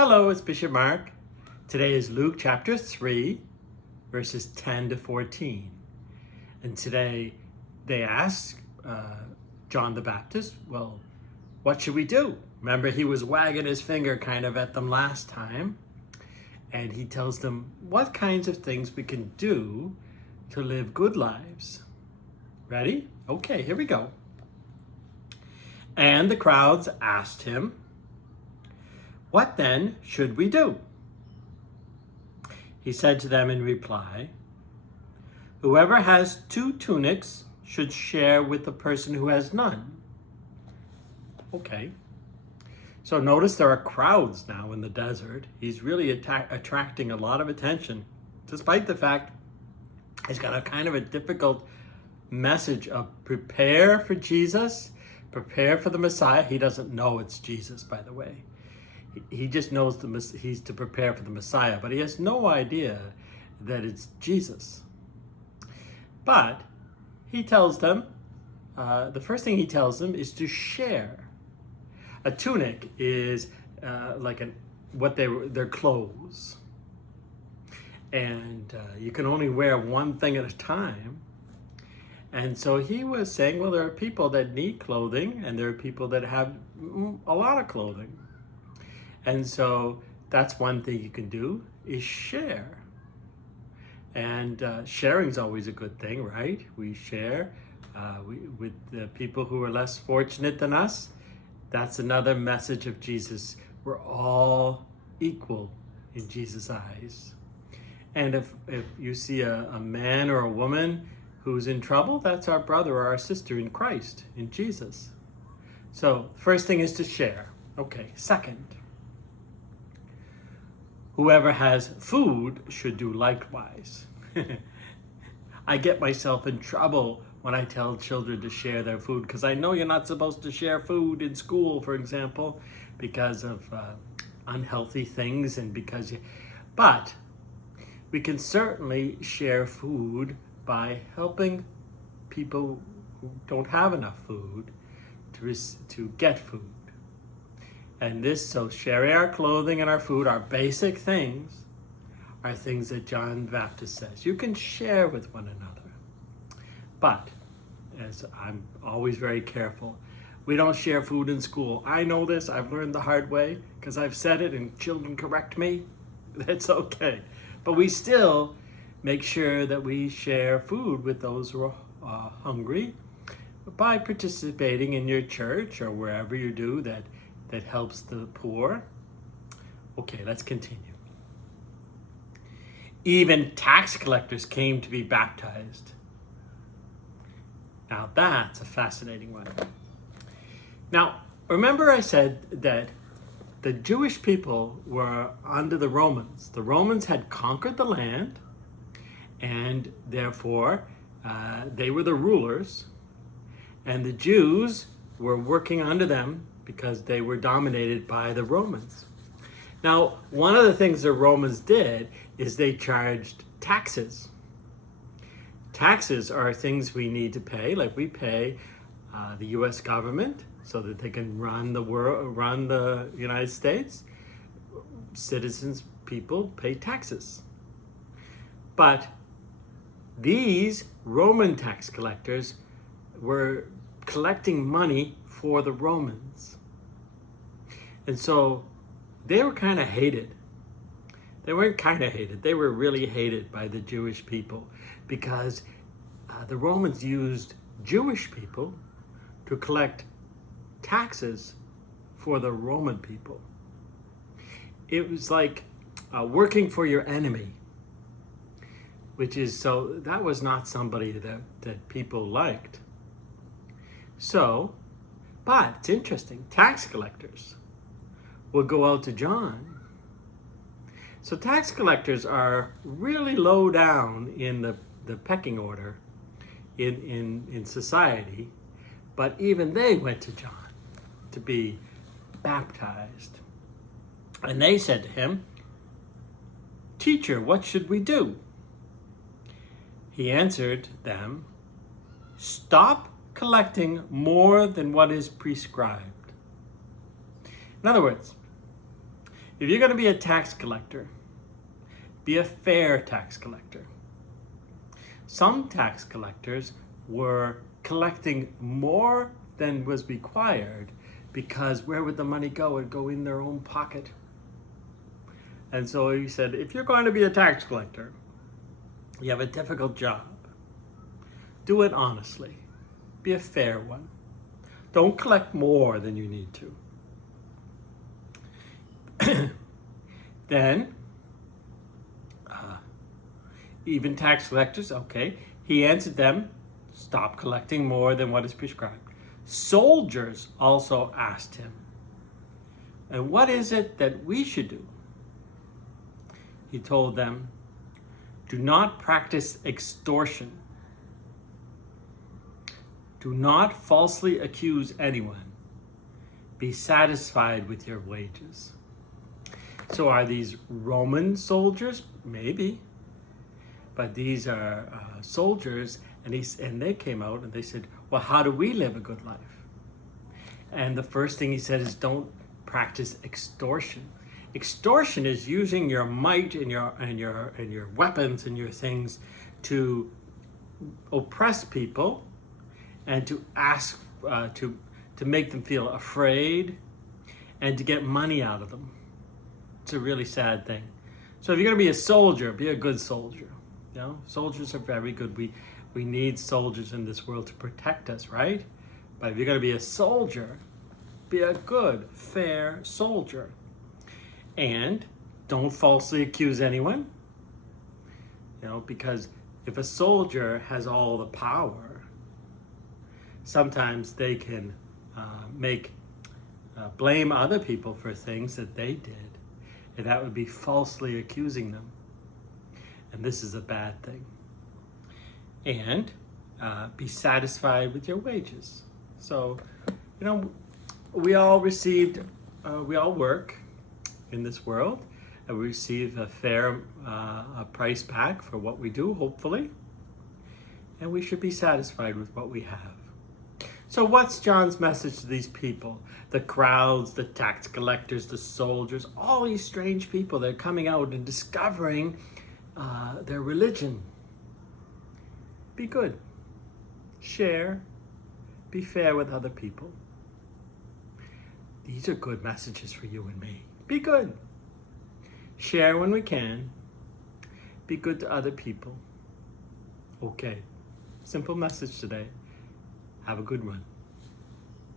Hello, it's Bishop Mark. Today is Luke chapter 3, verses 10 to 14. And today they ask John the Baptist, well, what should we do? Remember, he was wagging his finger kind of at them last time. And he tells them what kinds of things we can do to live good lives. Ready? Okay, here we go. And the crowds asked him, "What then should we do?" He said to them in reply, "Whoever has 2 tunics should share with the person who has none." Okay. So notice there are crowds now in the desert. He's really attracting a lot of attention, despite the fact he's got a kind of a difficult message of prepare for Jesus, prepare for the Messiah. He doesn't know it's Jesus, by the way. He just knows he's to prepare for the Messiah, but he has no idea that it's Jesus. But he tells them, the first thing he tells them is to share. A tunic is their clothes, and you can only wear one thing at a time. And so he was saying, well, there are people that need clothing, and there are people that have a lot of clothing. And so that's one thing you can do is share. And sharing is always a good thing, right? We share with the people who are less fortunate than us. That's another message of Jesus. We're all equal in Jesus' eyes. And if you see a man or a woman who's in trouble, that's our brother or our sister in Christ, in Jesus. So first thing is to share. Okay, second, whoever has food should do likewise. I get myself in trouble when I tell children to share their food, because I know you're not supposed to share food in school, for example, because of unhealthy things and but we can certainly share food by helping people who don't have enough food to get food. And so sharing our clothing and our food, our basic things, are things that John the Baptist says. You can share with one another. But, as I'm always very careful, we don't share food in school. I know this, I've learned the hard way, because I've said it and children correct me. That's okay. But we still make sure that we share food with those who are hungry by participating in your church or wherever you do that helps the poor. Okay, let's continue. Even tax collectors came to be baptized. Now that's a fascinating one. Now, remember I said that the Jewish people were under the Romans. The Romans had conquered the land, and therefore they were the rulers, and the Jews were working under them because they were dominated by the Romans. Now, one of the things the Romans did is they charged taxes. Taxes are things we need to pay, like we pay the U.S. government so that they can run the United States. Citizens, people pay taxes. But these Roman tax collectors were collecting money for the Romans. And so they were kind of hated. They weren't kind of hated. They were really hated by the Jewish people because the Romans used Jewish people to collect taxes for the Roman people. It was like working for your enemy, that was not somebody that people liked. So, but it's interesting, tax collectors will go out to John. So tax collectors are really low down in the pecking order in society, but even they went to John to be baptized. And they said to him, "Teacher, what should we do?" He answered them, "Stop collecting more than what is prescribed." In other words, If you're going to be a tax collector, be a fair tax collector. Some tax collectors were collecting more than was required because where would the money go? It would go in their own pocket. And so he said, if you're going to be a tax collector, you have a difficult job. Do it honestly. Be a fair one. Don't collect more than you need to. Then, even tax collectors, okay, he answered them, stop collecting more than what is prescribed. Soldiers also asked him, and what is it that we should do? He told them, do not practice extortion. Do not falsely accuse anyone. Be satisfied with your wages. So are these Roman soldiers? Maybe. But these are soldiers, and they came out and they said, well, how do we live a good life? And the first thing he said is don't practice extortion. Extortion is using your might and your weapons and your things to oppress people and to ask to make them feel afraid and to get money out of them. It's a really sad thing. So if you're going to be a soldier, be a good soldier. You know, soldiers are very good. We need soldiers in this world to protect us, right? But if you're going to be a soldier, be a good, fair soldier. And don't falsely accuse anyone. You know, because if a soldier has all the power, sometimes they can blame other people for things that they did. And that would be falsely accusing them. And this is a bad thing. And be satisfied with your wages. So, you know, we all work in this world, and we receive a fair price back for what we do, hopefully. And we should be satisfied with what we have. So what's John's message to these people? The crowds, the tax collectors, the soldiers, all these strange people that are coming out and discovering their religion. Be good. Share. Be fair with other people. These are good messages for you and me. Be good. Share when we can. Be good to other people. Okay. Simple message today. Have a good one.